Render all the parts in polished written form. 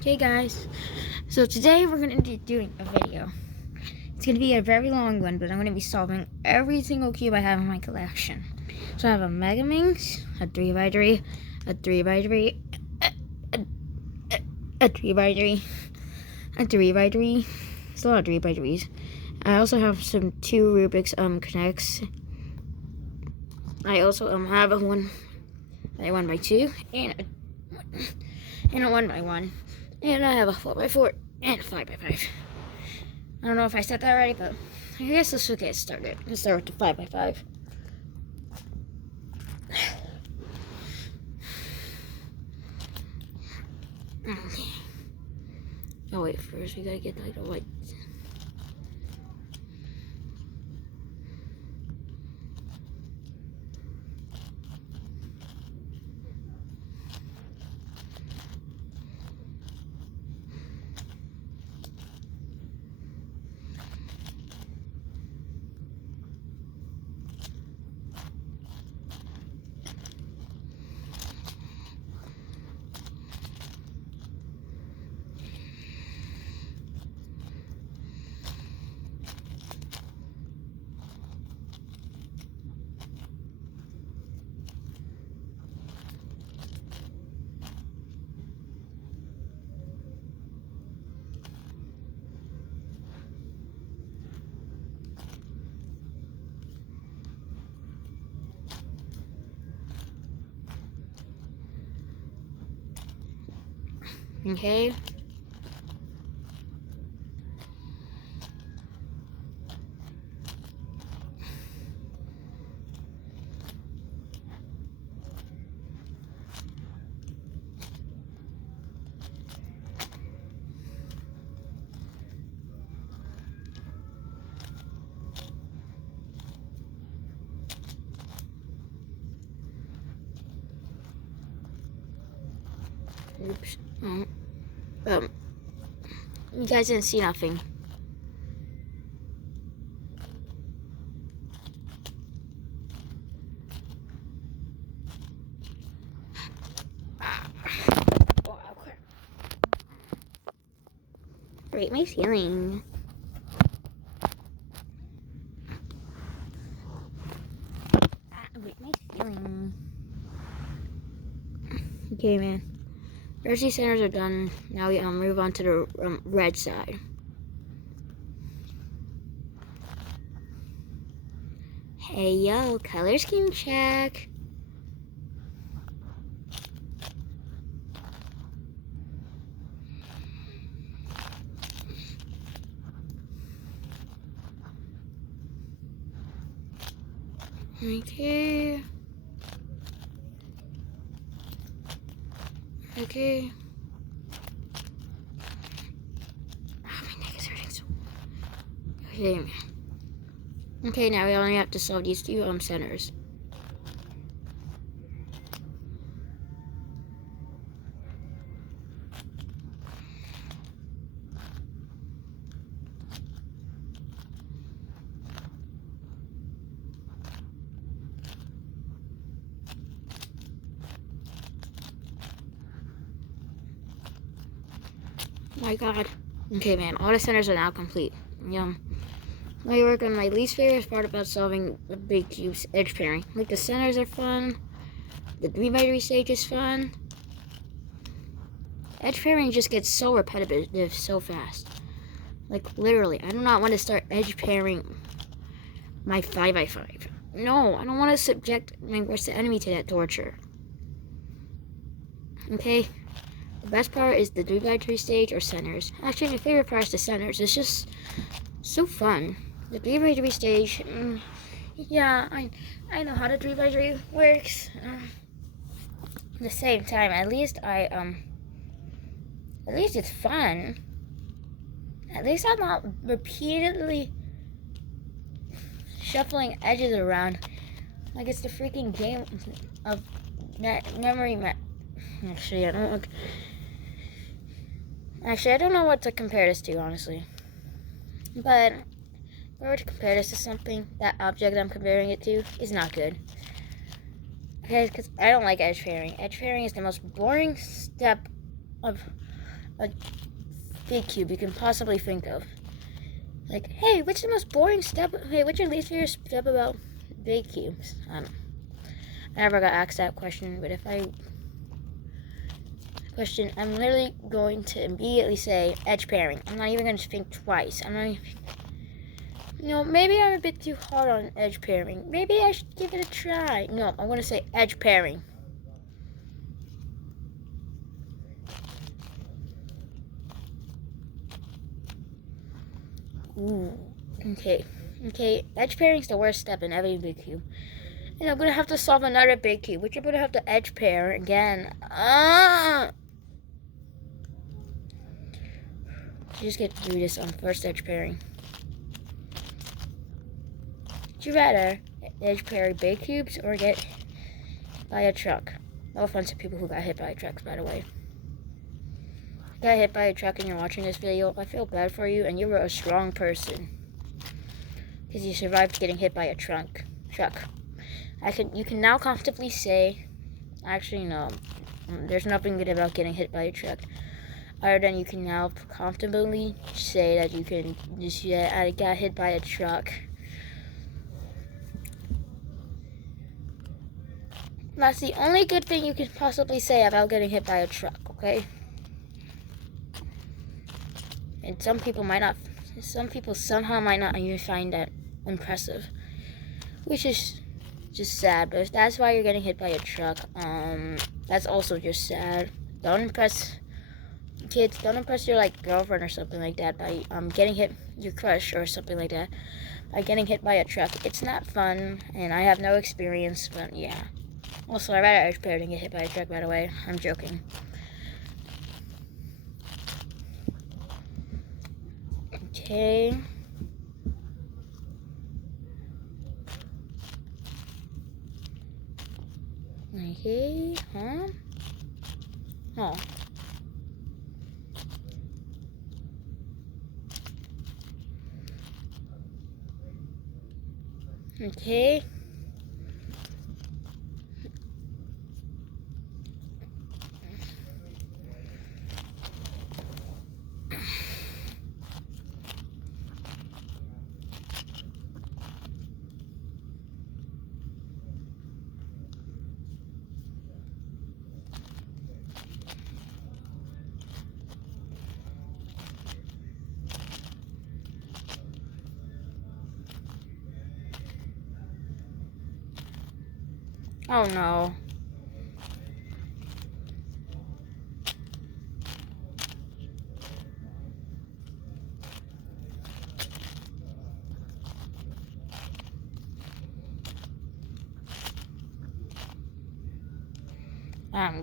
Okay guys, so today we're going to be doing a video. It's going to be a very long one, but I'm going to be solving every single cube I have in my collection. So I have a Mega Minx, a 3x3, a 3x3, a 3x3, a 3x3, still not 3x3s. I also have some 2 Rubik's connects. I also have a 1x2 and a 1x1. And I have a 4x4 and a 5x5. I don't know if I said that right, but I guess let's get started. Let's start with the 5x5. Okay. Oh wait, first we gotta get like the white. Okay. Oops. You guys didn't see nothing. Oh, crap. Rate my feeling. Rate my feeling. Okay, man. Jersey centers are done. Now we move on to the red side. Hey yo, color scheme check. Okay. Okay. Oh, my neck is hurting so. Okay. Okay, now we only have to solve these 2 centers. My god. Okay, man, all the centers are now complete. Yum. Now I work on my least favorite part about solving the big cubes, edge pairing. Like, the centers are fun. The 3x3 stage is fun. Edge pairing just gets so repetitive so fast. Like, literally, I do not want to start edge pairing my 5x5. No, I don't want to subject my worst enemy to that torture. Okay? The best part is the 3x3 stage or centers. Actually, my favorite part is the centers. It's just so fun. The 3x3 stage, yeah, I know how the 3x3 works. At the same time, at least it's fun. At least I'm not repeatedly shuffling edges around like it's the freaking game of memory. Actually, I don't know what to compare this to, honestly. But if I were to compare this to something, that object I'm comparing it to is not good. Okay, because I don't like edge pairing. Edge pairing is the most boring step of a big cube you can possibly think of. Like, hey, what's the most boring step? Hey, what's your least favorite step about big cubes? I don't know. I never got asked that question, but if I'm literally going to immediately say edge pairing. I'm not even going to think twice. I'm not even... maybe I'm a bit too hard on edge pairing. Maybe I should give it a try. No, I'm going to say edge pairing. Ooh, okay. Okay, edge pairing is the worst step in every big cube. And I'm going to have to solve another big cube, which I'm going to have to edge pair again. Just get through this on first edge pairing. Would you rather edge pair big cubes or get hit by a truck? No offense to people who got hit by trucks, by the way. If you got hit by a truck and you're watching this video, I feel bad for you, and you were a strong person because you survived getting hit by a truck. You can now comfortably say, actually no, there's nothing good about getting hit by a truck. Other than you can now comfortably say that you can just, yeah, I got hit by a truck. That's the only good thing you could possibly say about getting hit by a truck, okay? And some people somehow might not even find that impressive. Which is just sad, but if that's why you're getting hit by a truck, that's also just sad. Don't impress kids, don't impress your girlfriend or something like that by getting hit, your crush or something like that, by getting hit by a truck. It's not fun, and I have no experience, but yeah. Also, I'd rather edge pair than get hit by a truck, by the way. I'm joking. Okay. Okay, huh? Oh. Okay. Oh no.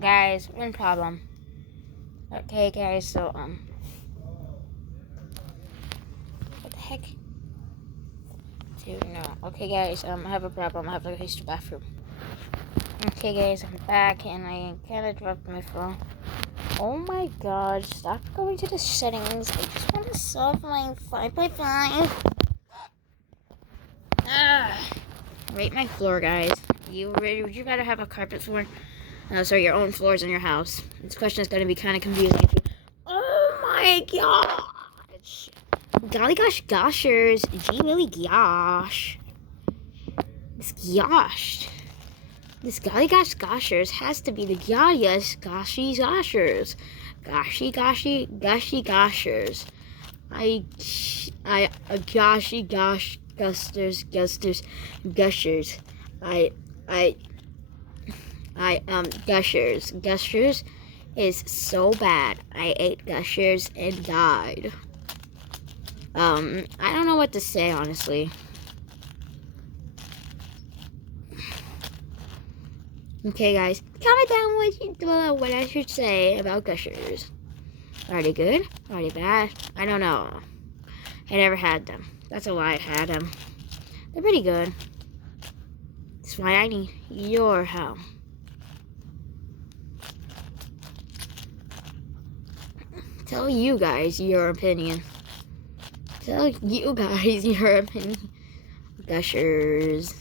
Guys, one problem. Okay, guys, so, what the heck? Dude, no. Okay, guys, I have a problem. I have to go use the bathroom. Okay, guys, I'm back, and I kind of dropped my phone. Oh my god, stop going to the settings. I just want to solve my 5x5. Rate my floor, guys. Would you rather have a carpet floor? No, sorry, your own floors in your house. This question is going to be kind of confusing. Oh my gosh. Golly gosh goshers. Gee willy gosh. This golly gosh goshers has to be the golliest goshy goshers. Goshy goshers. Goshy gosh gushers. Gushers. Gushers is so bad. I ate Gushers and died. I don't know what to say, honestly. Okay, guys, comment down below what I should say about Gushers. Are they good? Are they bad? I don't know. I never had them. That's a lie, I had them. They're pretty good. That's why I need your help. Tell you guys your opinion. Tell you guys your opinion. Gushers.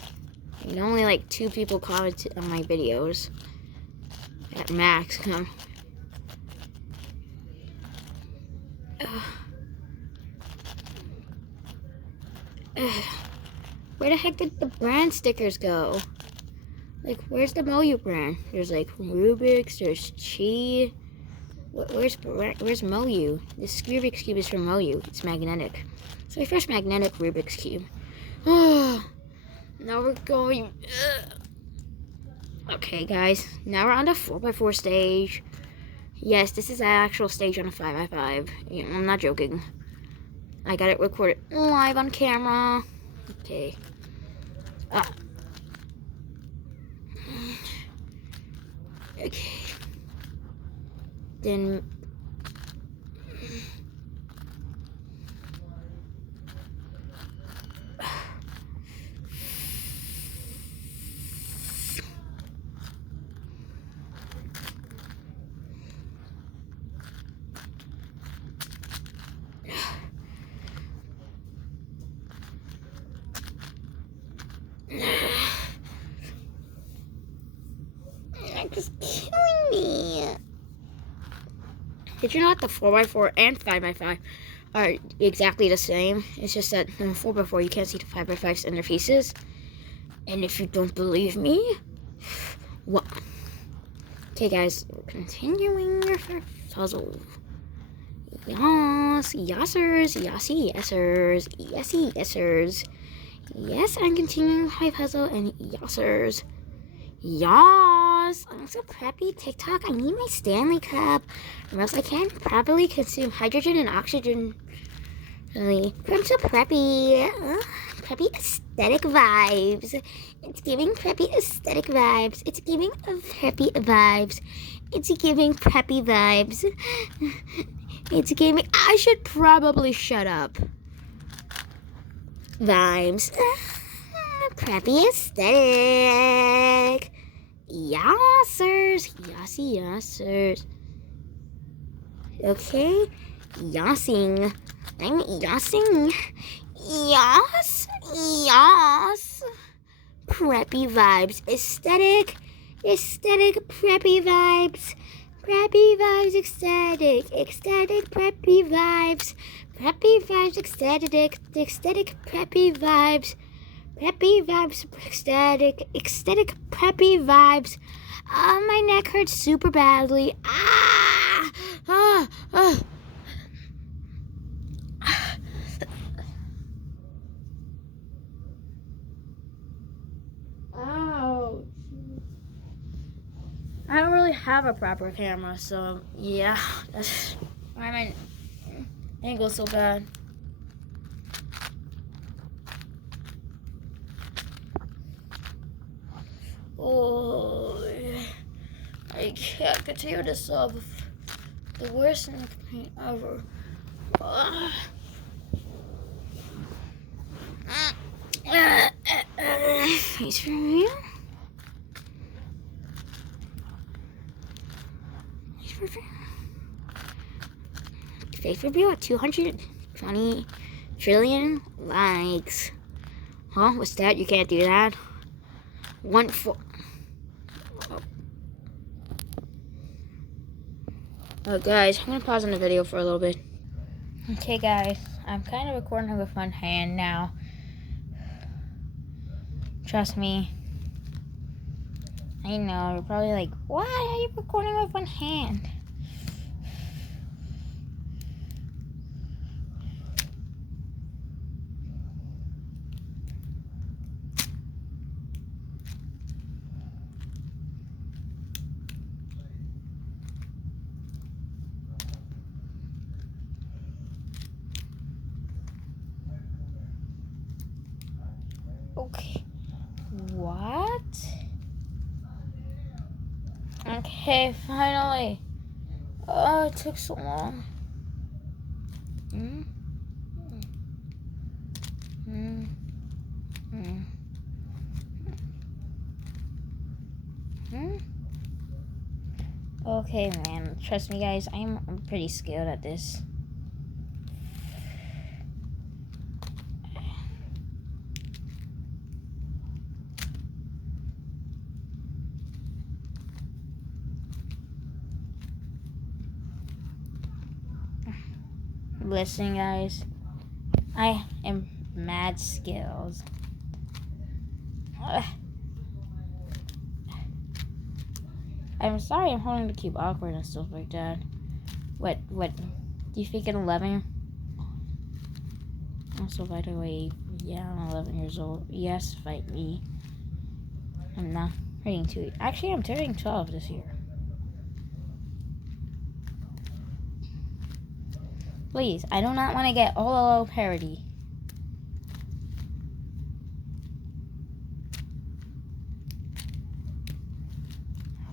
And only like 2 people commented on my videos. At max. Where the heck did the brand stickers go? Like, where's the Moyu brand? There's like Rubik's, there's Chi. Where's Moyu? This Rubik's Cube is from Moyu. It's magnetic. So my first magnetic Rubik's Cube. Oh, now we're going. Okay, guys. Now we're on the 4x4 stage. Yes, this is an actual stage on a 5x5. I'm not joking. I got it recorded live on camera. Okay. Okay. Then. You're just killing me. Did you know that the 4x4 and 5x5 are exactly the same? It's just that in 4x4 you can't see the 5x5's interfaces. And if you don't believe me, what? Okay, guys, continuing your puzzle. Yes, yesers, yessy, yesers, yessy, yesers. Yes, I'm continuing my puzzle and yesers. Yas, I'm so preppy. TikTok, I need my Stanley Cup, or else I can't properly consume hydrogen and oxygen. Really, I'm so preppy. Preppy aesthetic vibes. It's giving preppy aesthetic vibes. It's giving preppy vibes. It's giving preppy vibes. It's giving. I should probably shut up. Vibes. Preppy aesthetic. Yassers. Yassy yassers. Okay. Yassing. I'm yassing. Yas. Yas. Preppy vibes. Aesthetic. Aesthetic preppy vibes. Preppy vibes ecstatic. Ecstatic preppy vibes. Preppy vibes ecstatic. Ecstatic preppy vibes. Preppy vibes ecstatic. Ecstatic preppy vibes. My neck hurts super badly. Ah! Ah! Ah! Ouch. I don't really have a proper camera, so yeah, that's why my angle's so bad. Oh, I can't continue this up. The worst neck pain ever. Face review. Face review at 220 trillion likes. Huh? What's that? You can't do that. 1-4. Oh, guys, I'm gonna pause on the video for a little bit. Okay, guys, I'm kind of recording with one hand now. Trust me. I know, you're probably like, why are you recording with one hand? Okay. What? Okay, finally. Oh, it took so long. Okay, man. Trust me, guys. I'm pretty skilled at this. Listen, guys. I am mad skills. Ugh. I'm sorry I'm holding the cube awkward and stuff like that. What, do you think I'm 11? Also, by the way, yeah, I'm 11 years old. Yes, fight me. I'm not turning 2. Actually, I'm turning 12 this year. Please, I do not want to get OLO parody.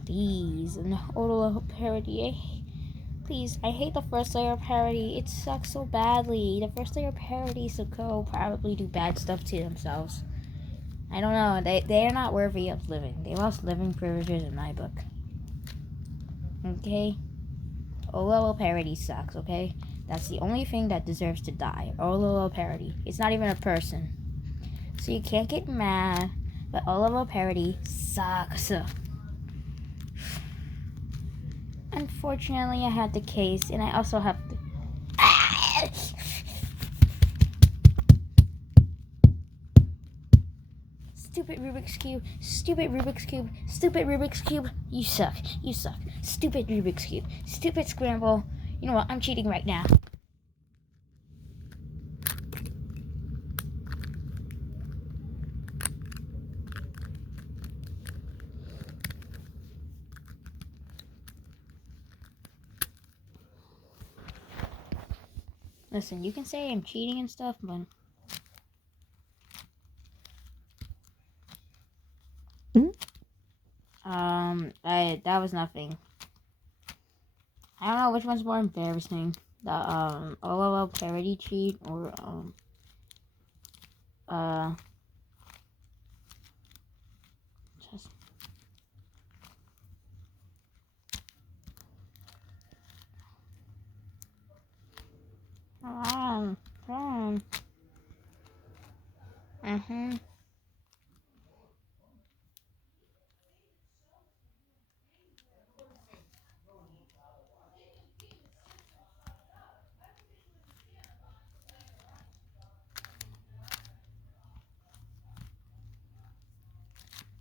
Please, an OLO parody. Please, I hate the first layer parody. It sucks so badly. The first layer parodies will probably do bad stuff to themselves. I don't know. They are not worthy of living. They lost living privileges in my book. Okay? OLO parody sucks, okay? That's the only thing that deserves to die. OLO parody. It's not even a person. So you can't get mad, but OLO parody sucks. Unfortunately, I had the case, and I also have to... Stupid Rubik's Cube, stupid Rubik's Cube, stupid Rubik's Cube. You suck, you suck. Stupid Rubik's Cube, stupid Scramble. You know what, I'm cheating right now. Listen, you can say I'm cheating and stuff, but... that was nothing. I don't know which one's more embarrassing. The, OLL parody cheat, or, just...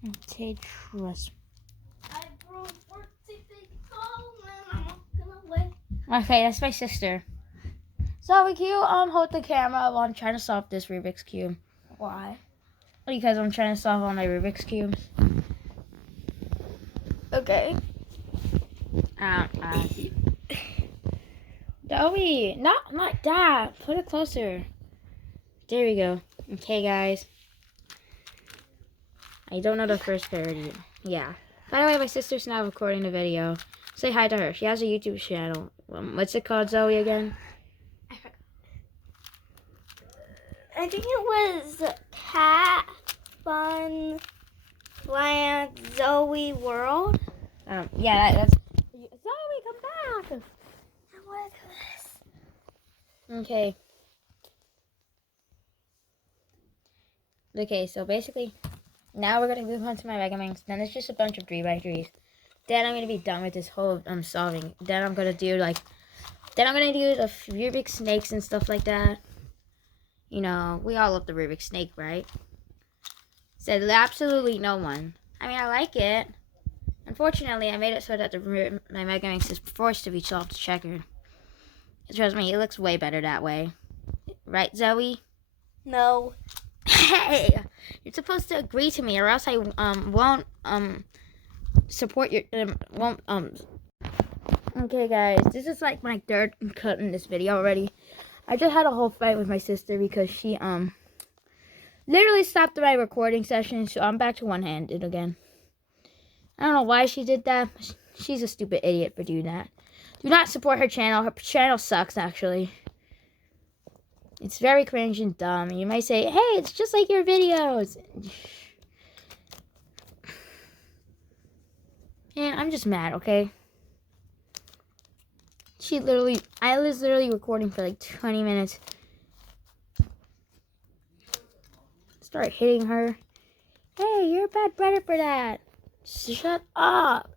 Okay, trust. Okay, that's my sister. So, can you hold the camera while I'm trying to solve this Rubik's Cube? Why? Because I'm trying to solve all my Rubik's Cubes. Okay. Joey, not that. Put it closer. There we go. Okay, guys. I don't know the first parody. Yeah. By the way, my sister's now recording the video. Say hi to her. She has a YouTube channel. What's it called, Zoe, again? I think it was Cat Fun Land Zoe World. Yeah, that's... Zoe, come back! I want to do this. Okay. Okay, so basically, now we're going to move on to my Mega Minx. Then it's just a bunch of 3x3s. Then I'm going to be done with this whole solving. Then I'm going to do, like... Then I'm going to do the Rubik snakes and stuff like that. You know, we all love the Rubik snake, right? Said absolutely no one. I mean, I like it. Unfortunately, I made it so that my Mega Minx is forced to be solved checkered. Trust me, it looks way better that way. Right, Zoe? No. Hey! You're supposed to agree to me, or else I won't support your Okay, guys, this is like my third cut in this video already. I just had a whole fight with my sister because she literally stopped my recording session, so I'm back to one-handed again. I don't know why she did that. She's a stupid idiot for doing that. Do not support her channel. Her channel sucks, actually. It's very cringe and dumb. You might say, hey, it's just like your videos. And I'm just mad, okay? I was literally recording for like 20 minutes. Start hitting her. Hey, you're a bad brother for that. Shut up.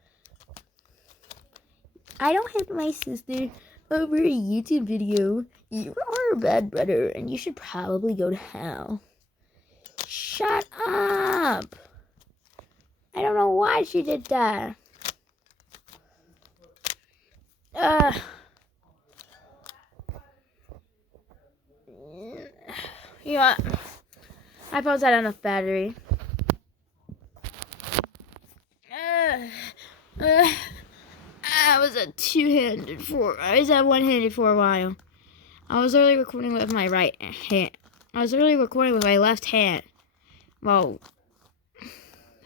I don't hit my sister over a YouTube video. You are a bad brother, and you should probably go to hell. Shut up! I don't know why she did that. You know what? My phone's had enough battery. I was a two-handed for. I was at one-handed for a while. I was really recording with my right hand. I was really recording with my left hand. Well,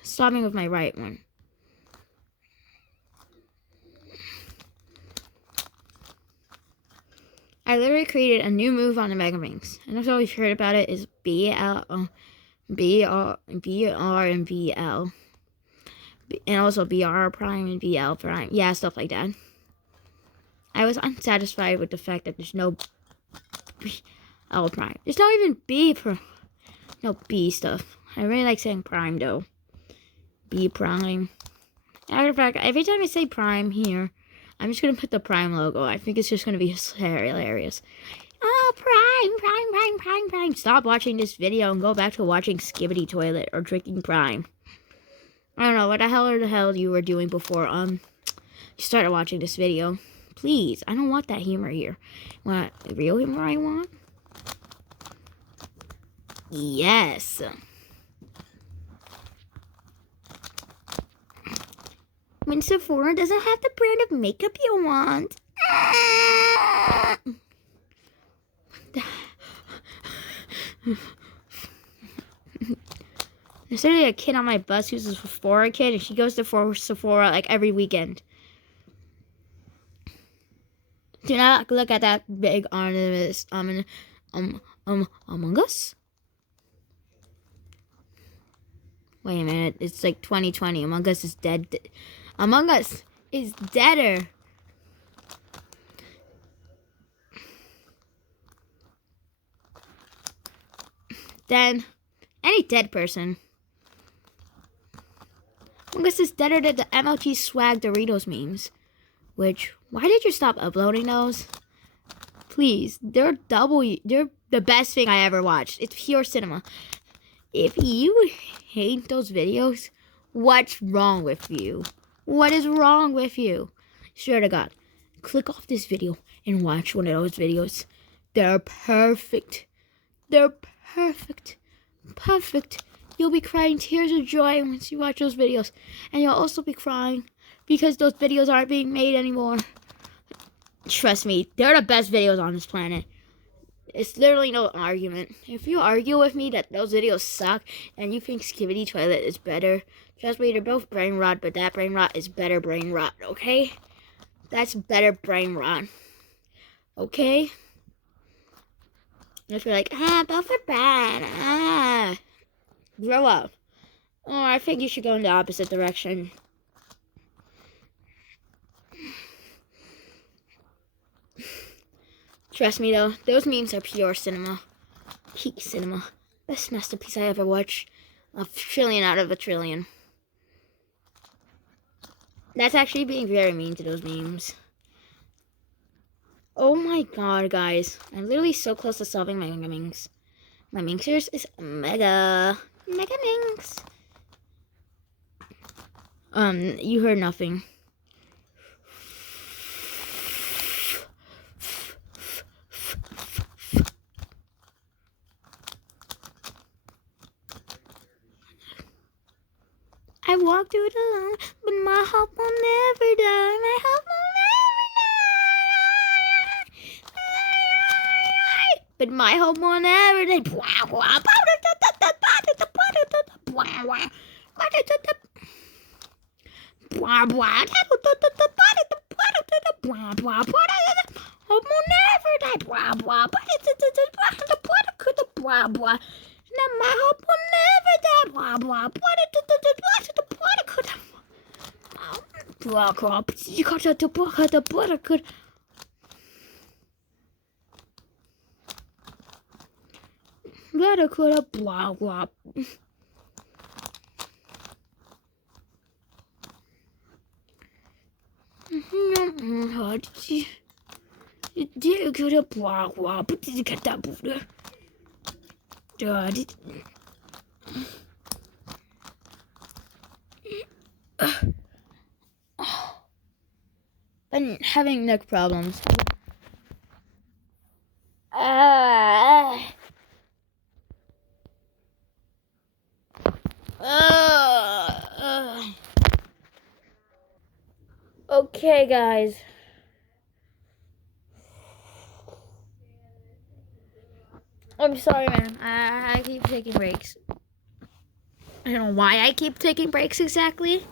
stopping with my right one. I literally created a new move on the Mega Rings. I don't know if you've heard about it. Is BR, and BL. And also BR Prime and BL Prime. Yeah, stuff like that. I was unsatisfied with the fact that there's no BL Prime. There's not even no B stuff. I really like saying Prime though. B Prime. Matter of fact, every time I say Prime here, I'm just going to put the Prime logo. I think it's just going to be hilarious. Oh, Prime. Stop watching this video and go back to watching Skibidi Toilet or drinking Prime. I don't know what the hell you were doing before you started watching this video. Please, I don't want that humor here. Want the real humor I want? Yes. When Sephora doesn't have the brand of makeup you want. There's literally a kid on my bus who's a Sephora kid, and she goes to Sephora like every weekend. Do not look at that big ornament Among Us. Wait a minute, it's like 2020. Among Us is dead. Among Us is deader. Than any dead person. Among Us is deader than the MLG swag Doritos memes. Which, why did you stop uploading those? Please, they're the best thing I ever watched. It's pure cinema. If you hate those videos, what's wrong with you? What is wrong with you? Swear to God, click off this video and watch one of those videos. They're perfect. They're perfect. Perfect. You'll be crying tears of joy once you watch those videos. And you'll also be crying because those videos aren't being made anymore. Trust me, they're the best videos on this planet. It's literally no argument. If you argue with me that those videos suck and you think Skibidi Toilet is better, trust me, they're both brain rot, but that brain rot is better brain rot, okay? That's better brain rot. Okay? If you're like, both are bad. Grow up. Oh, I think you should go in the opposite direction. Trust me though, those memes are pure cinema. Peak cinema. Best masterpiece I ever watched. A trillion out of a trillion. That's actually being very mean to those memes. Oh my god, guys. I'm literally so close to solving my Mega Minx. My Minxers is Mega Minx. You heard nothing. I walked through it alone, but my hope will never die. My hope will never die. But my hope will never die. Hope will never die. Now my hope will never die. Det kunde bara på det kataborde. I'm having neck problems. Okay, guys. I'm sorry, man. I keep taking breaks. I don't know why I keep taking breaks exactly,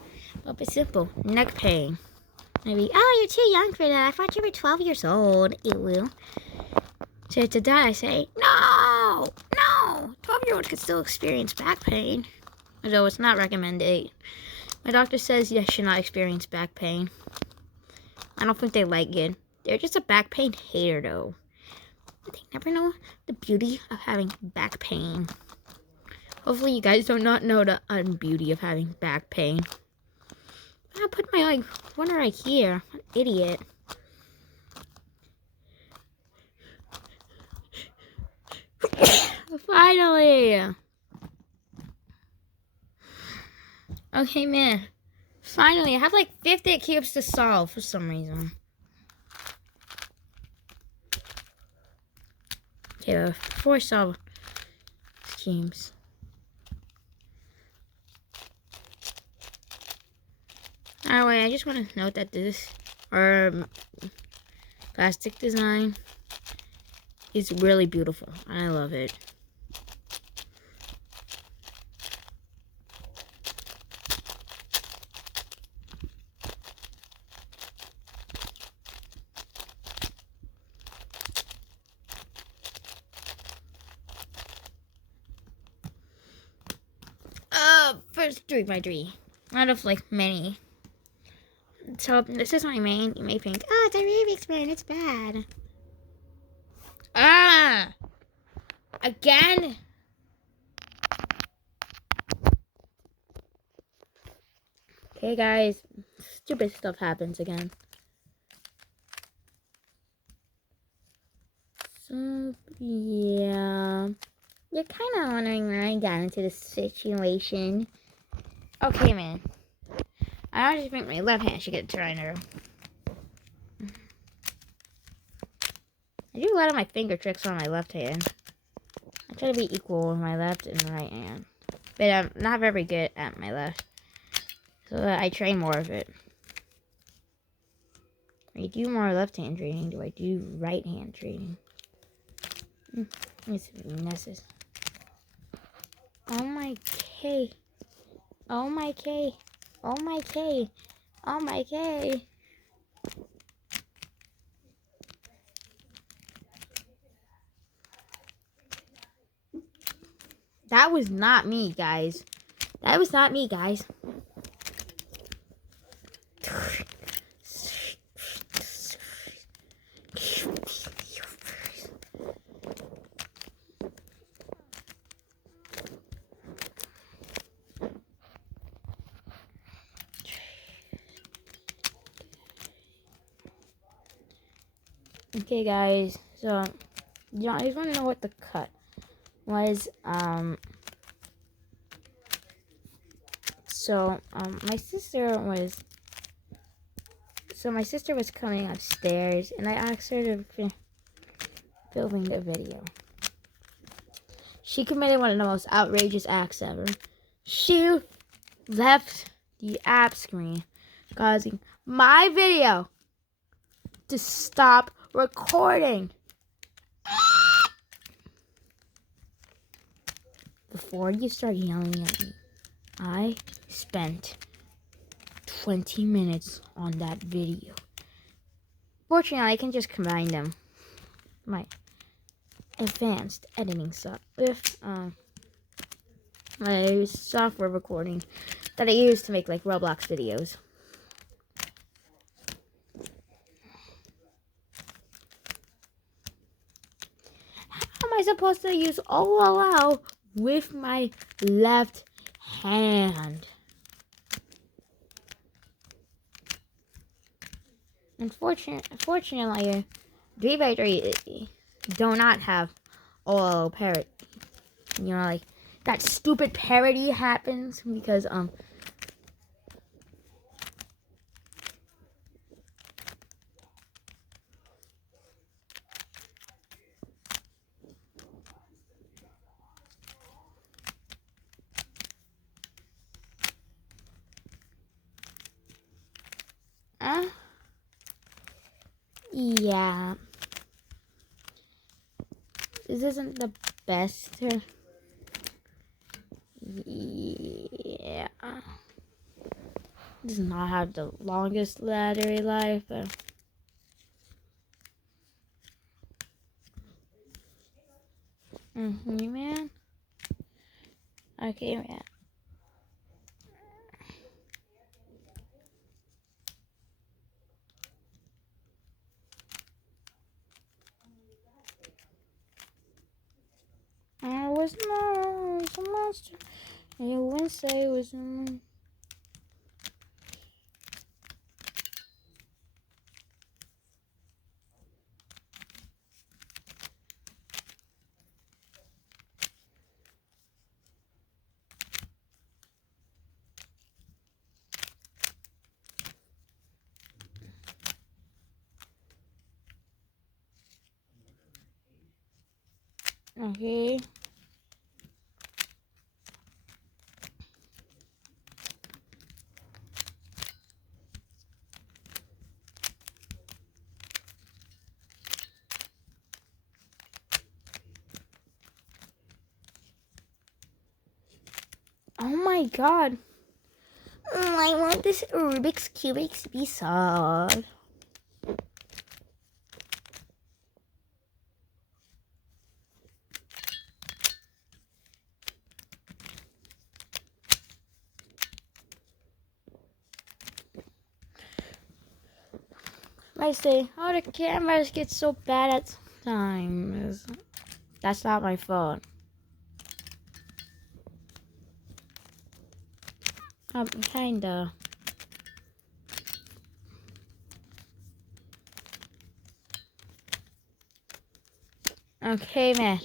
but it's simple. Neck pain. Maybe, oh, you're too young for that. I thought you were 12 years old. Ew. So to that, I say, no! 12-year-olds can still experience back pain. Although it's not recommended. My doctor says you should not experience back pain. I don't think they like it. They're just a back pain hater, though. They never know the beauty of having back pain. Hopefully you guys do not know the beauty of having back pain. I put my one right here. What an idiot. Finally! Okay, man. Finally, I have like 50 cubes to solve for some reason. Okay, before I solve cubes. Anyway, I just want to note that this plastic design is really beautiful. I love it. First 3x3 out of like many. So this is my main. You may think, oh, it's a Rubik's man, it's bad. Again? Okay, guys, stupid stuff happens again. So, yeah. You're kind of wondering where I got into this situation. Okay, man. I just think my left hand should get trainer. I do a lot of my finger tricks on my left hand. I try to be equal with my left and right hand. But I'm not very good at my left. So I train more of it. I do more left hand training. Do I do right hand training? It's messes. Oh my K. Oh my K. Oh my K. Oh my K. That was not me, guys. That was not me, guys. Okay, guys. So, you I just want to know what the cut was. My sister was coming upstairs, and I asked her to filming the video. She committed one of the most outrageous acts ever. She left the app screen, causing my video to stop recording. Before you start yelling at me, I spent 20 minutes on that video. Fortunately, I can just combine them. My advanced editing stuff with my software recording that I use to make like Roblox videos. How am I supposed to use OLL with my left hand? Unfortunately, 3x3 do not have all parrot. You know, like that stupid parody happens because yeah, this isn't the best. Yeah, does not have the longest battery life. Man. Okay, man. I was not a monster. And you wouldn't say it was. Okay. Oh my god. I want this Rubik's Cubics to be solved. I say, how the cameras get so bad at times. That's not my fault. Kinda. Okay, man.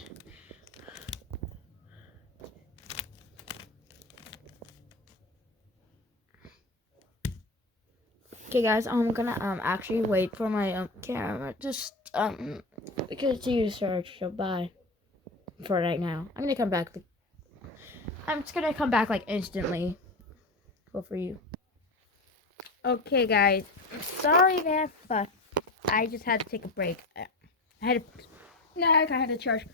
Okay, guys, I'm gonna actually wait for my camera just continue to search. So bye for right now. I'm gonna come back. I'm just gonna come back like instantly. Go for you. Okay, guys. Sorry, man, but I just had to take a break. I had to. No, I had to charge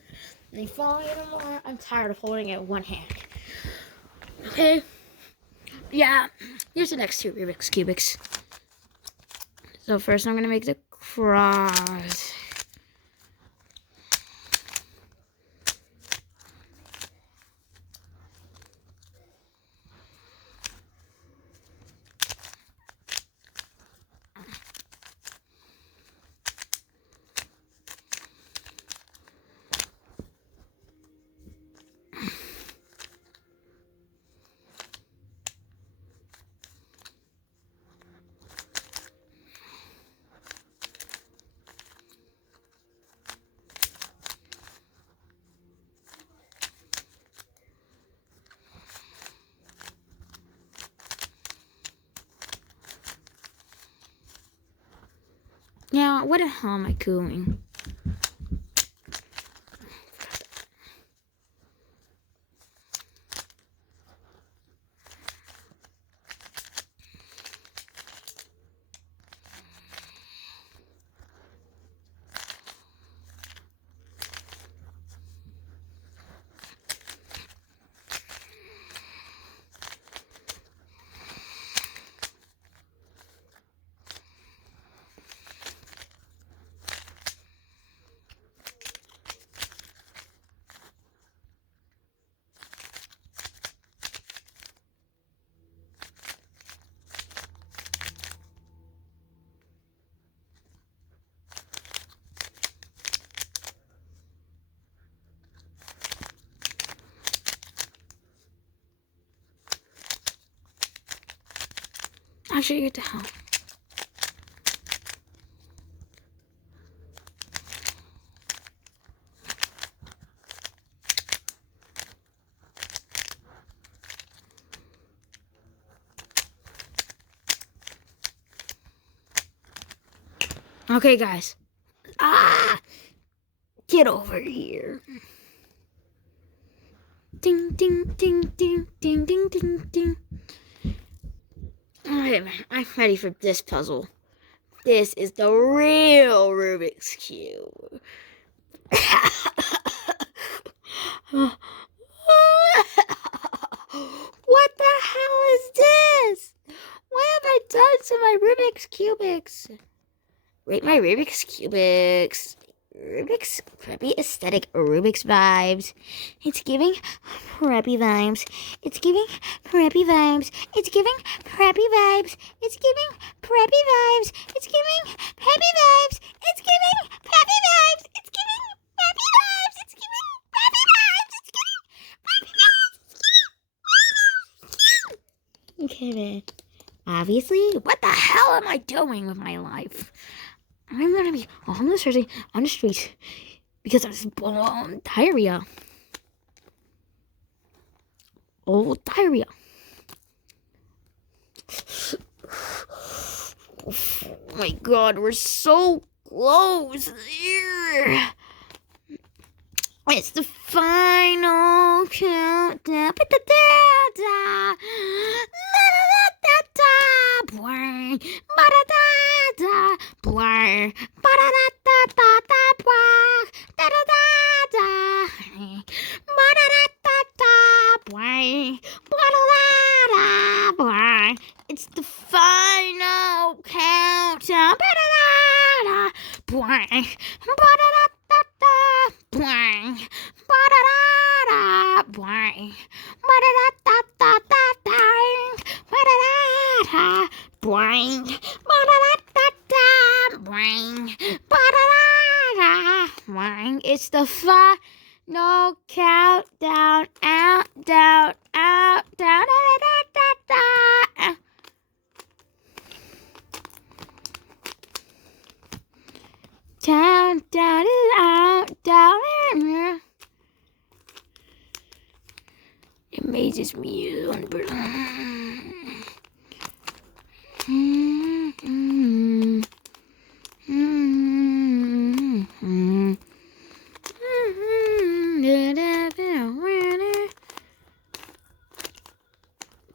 the phone anymore. I'm tired of holding it with one hand. Okay. Yeah. Here's the next two Rubik's Cubics. So first I'm gonna make the cross. Now, what the hell am I doing? Actually, what the hell? Okay, guys. Ah! Get over here. Ding, ding, ding, ding, ding, ding, ding, ding. Alright, I'm ready for this puzzle. This is the real Rubik's Cube. What the hell is this? What have I done to my Rubik's Cubics? Rate my Rubik's Cubics. Rubik's preppy aesthetic Rubik's vibes. It's giving preppy vibes. It's giving preppy vibes. It's giving preppy vibes. It's giving preppy vibes. It's giving preppy vibes. It's giving preppy vibes. It's giving preppy vibes. It's giving preppy vibes. It's giving preppy vibes. Okay, man. Obviously, what the hell am I doing with my life? I'm gonna be homeless or on the street because I was diarrhea. Oh, diarrhea. Oh my God, we're so close here. It's the final countdown. It's the final countdown. It's the final countdown. Out, down, out, down, down, down, out, down. It amazes me.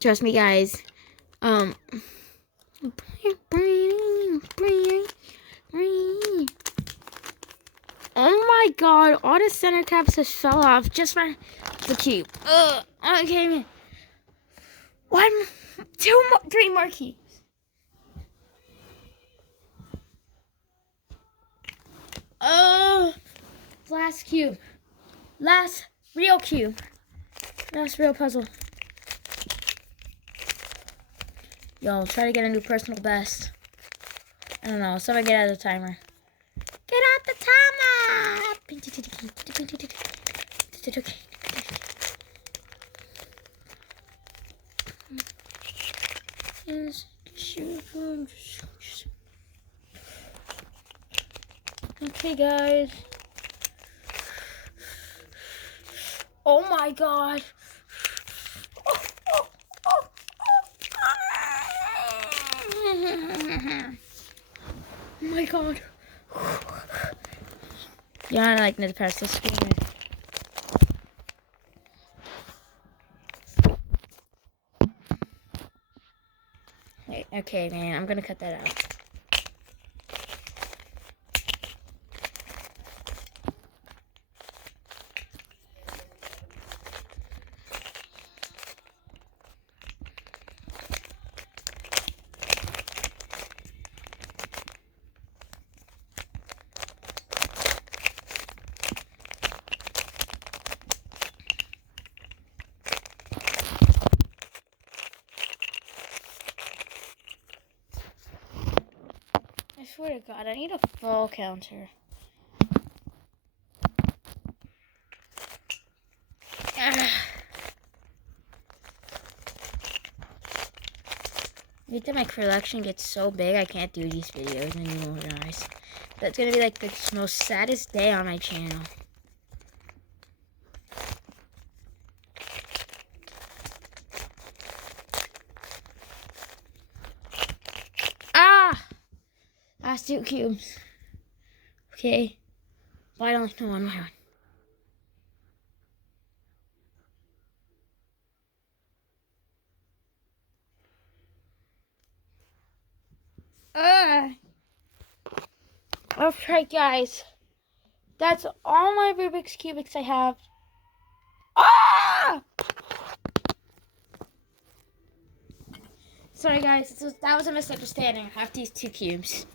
Trust me, guys. Oh my God! All the center caps just fell off just for the cube. Okay, man. 1, 2 more, 3 more keys. Last cube. Last real cube. Last real puzzle. Yo, try to get a new personal best. I don't know. Someone get out of the timer. Get out the timer! Okay, guys. Oh my God. Oh my God. Yeah, I like need to press the screen. Wait, okay, man, I'm gonna cut that out. I swear to God, I need a full counter. Wait till my collection gets so big I can't do these videos anymore, guys. That's gonna be like the most saddest day on my channel. Last 2 cubes. Okay. Finally, no, one by one. Alright, guys. That's all my Rubik's Cubics I have. Ah! Sorry, guys. That was a misunderstanding. I have these 2 cubes.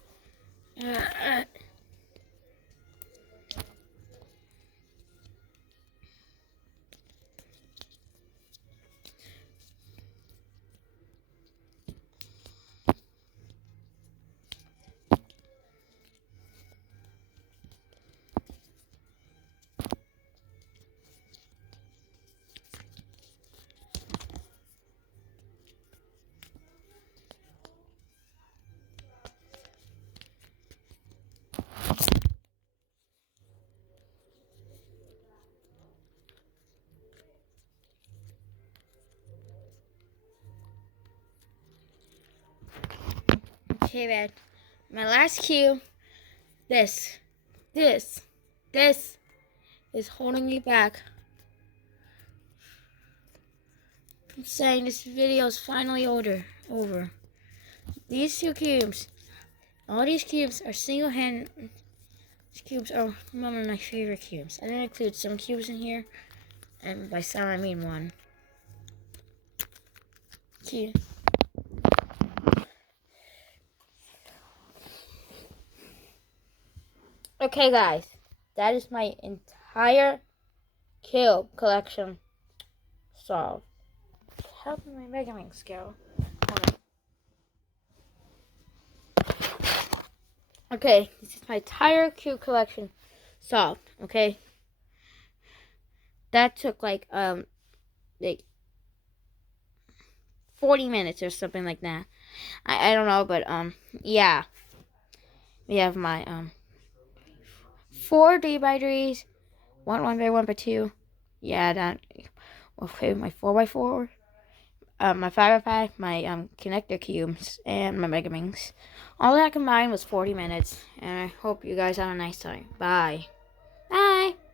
Okay, man. My last cube. This is holding me back from saying this video is finally over. These 2 cubes, all these cubes are single-handed. These cubes are one of my favorite cubes. I didn't include some cubes in here, and by some I mean one. Cube. Okay, guys, that is my entire cube collection solved. How did my Mega Wings go? Okay, this is my entire cube collection solved. Okay, that took like 40 minutes or something like that. I don't know, but yeah, we have my 4 3x3s, 1 1x1x2. Yeah, that. Okay, my 4x4. My 5x5, my connector cubes, and my Mega Wings. All that combined was 40 minutes, and I hope you guys have a nice time. Bye. Bye.